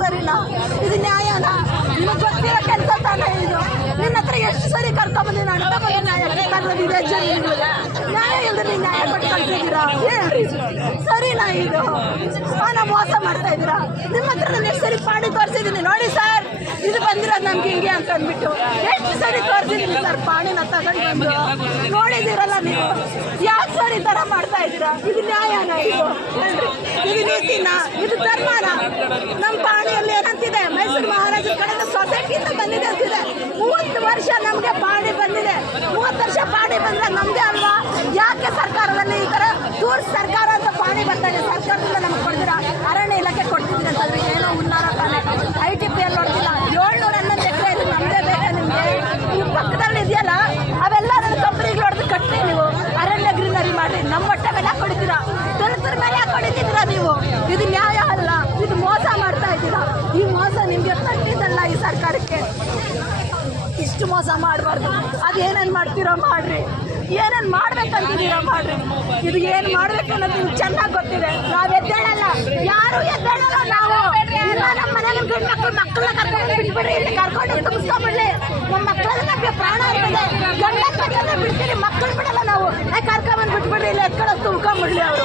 ಸರಿನಾ? ಇದು ನ್ಯಾಯನಾ? ನಿಮಗೆ ಗೊತ್ತಿರೋ ಕೆಲಸ ತಾನೇ ಇದು. ನಿನ್ನ ಹತ್ರ ಎಷ್ಟು ಸರಿ ಕರ್ಕೊಂಬಂದಿ ನಾನು ನ್ಯಾಯ ಇಲ್ಲದೆ ನೀವು ನ್ಯಾಯ ಕೊಟ್ಟು ಕಳ್ಸಿದ್ದೀರಾ? ಹೇಳ್ರಿ, ಸರಿನಾ ಇದು? ನಾವು ಮೋಸ ಮಾಡ್ತಾ ಇದ್ದೀರಾ? ನಿಮ್ಮ ಹತ್ರ ನಾನು ಎಷ್ಟು ಸರಿ ಪಾಣಿ ತೋರಿಸಿದ್ದೀನಿ ನೋಡಿ ಸರ್, ಇದು ಬಂದಿರೋದು ನಮ್ಗೆ ಹಿಂಗೆ ಅಂತ ಅಂದ್ಬಿಟ್ಟು ಎಷ್ಟು ಸರಿ ತೋರಿಸಿದ್ದೀನಿ ಸರ್. ಪಾಣಿನ ತಗೊಂಡು ಬಂದು ನೋಡಿದ್ದೀರಲ್ಲ ನೀವು. ಯಾಕೆ ಸರ್ ಈ ಥರ ಮಾಡ್ತಾ ಇದ್ದೀರಾ? ಇದು ನ್ಯಾಯನ ಇದು? ಹೇಳ್ರಿ, ಇದು ನೀತಿನ? ಇದು ಧರ್ಮನ? ನಮ್ಮ ಪಾಣಿಯಲ್ಲಿ ಏನಂತಿದೆ, ಮೈಸೂರು ಮಹಾರಾಜರ ಕಡೆಯಿಂದ ಸೊಸೈಟಿಯಿಂದ ಬಂದಿದೆ ಅಂತಿದೆ. 30 ವರ್ಷ ನಮಗೆ ಪಾಣಿ ಬಂದಿದೆ. 30 ವರ್ಷ ಪಾಣಿ ಬಂದ್ರೆ ನಮ್ದೇ ಅಲ್ವಾ? ಯಾಕೆ ಸರ್ಕಾರದಲ್ಲಿ ಈ ಥರ ಸರ್ಕಾರ ಅಂತ ಪಾಣಿ ಬರ್ತಾ ಇದೆ? ಸರ್ಕಾರದಿಂದ ನಮ್ಗೆ ಕೊಡ್ತೀರ, ಅರಣ್ಯ ಇಲಾಖೆ ಕೊಡ್ತಿದ್ದೀರಿ ಅಂತಂದ್ರೆ ಏನೋ ಉನ್ನಾರ ತಾನೆ. ITPL ನೋಡ್ತಿಲ್ಲ, 711 ಎಕರೆ ಇದು ನಮ್ಮದೇ ಬೇಕಾ ನಿಮಗೆ? ನೀವು ಪಕ್ಕದಲ್ಲಿ ಇದೆಯಲ್ಲ ಅವೆಲ್ಲ ನನ್ನ ಕಂಪ್ನಿಗೆ ಹೊಡೆದು ಕಟ್ಟಿ ನೀವು ಅರಣ್ಯ ಗ್ರೀನರಿ ಮಾಡಿ ನಮ್ಮ ಹೊಟ್ಟೆ ಮೇಲೆ ಹಾಕೊಡಿದ್ದೀರಾ, ದಲಿತರ ಮೇಲೆ ಹಾಕೊಡಿದ್ದೀರಾ ನೀವು. ಇದು ನ್ಯಾಯ ಅಲ್ಲ, ಇದು ಮೋಸ ಮಾಡ್ತಾ ಇದ್ದೀರಾ. ಈ ಮೋಸ ನಿಮಗೆ ತಟ್ಟಿದ್ದಲ್ಲ ಈ ಸರ್ಕಾರಕ್ಕೆ. ಇಷ್ಟು ಮೋಸ ಮಾಡಬಾರ್ದು. ಅದೇನೇನು ಮಾಡ್ತೀರೋ ಮಾಡ್ರಿ, ಏನೇನು ಮಾಡ್ಬೇಕಂತಿದ್ದೀರೋ ಮಾಡ್ರಿ. ಇದು ಏನು ಮಾಡ್ಬೇಕನ್ನೋದು ನಿಮ್ಗೆ ಚೆನ್ನಾಗಿ ಗೊತ್ತಿದೆ. ನಾವು ಎದ್ದೇಳಲ್ಲ, ಯಾರು ಎದ್ದೇಳಲ್ಲ. ನಾವು ಇಲ್ಲ, ನಮ್ಮ ಮನೆಗೆ ಮಕ್ಕಳನ್ನ ಕರ್ಕೊಂಡು ಬಿಟ್ಬಿಡ್ರಿ, ಇಲ್ಲಿ ಕರ್ಕೊಂಡು ತುಂಬಿಸ್ಕೊಂಡ್ಬಿಡ್ಲಿ. ನಮ್ಮ ಮಕ್ಕಳೆಲ್ಲ ನಮಗೆ ಪ್ರಾಣ ಇರ್ತದೆ. ಗಂಡ ಬಿಡ್ತೀರಿ, ಮಕ್ಕಳು ಬಿಡಲ್ಲ ನಾವು. ಕರ್ಕೊಂಬಂದು ಬಿಟ್ಬಿಡ್ರಿ, ಇಲ್ಲಿ ಎತ್ಕೊಂಡು ತುಂಬ್ಕೊಂಡ್ಬಿಡ್ಲಿ ಅವರು.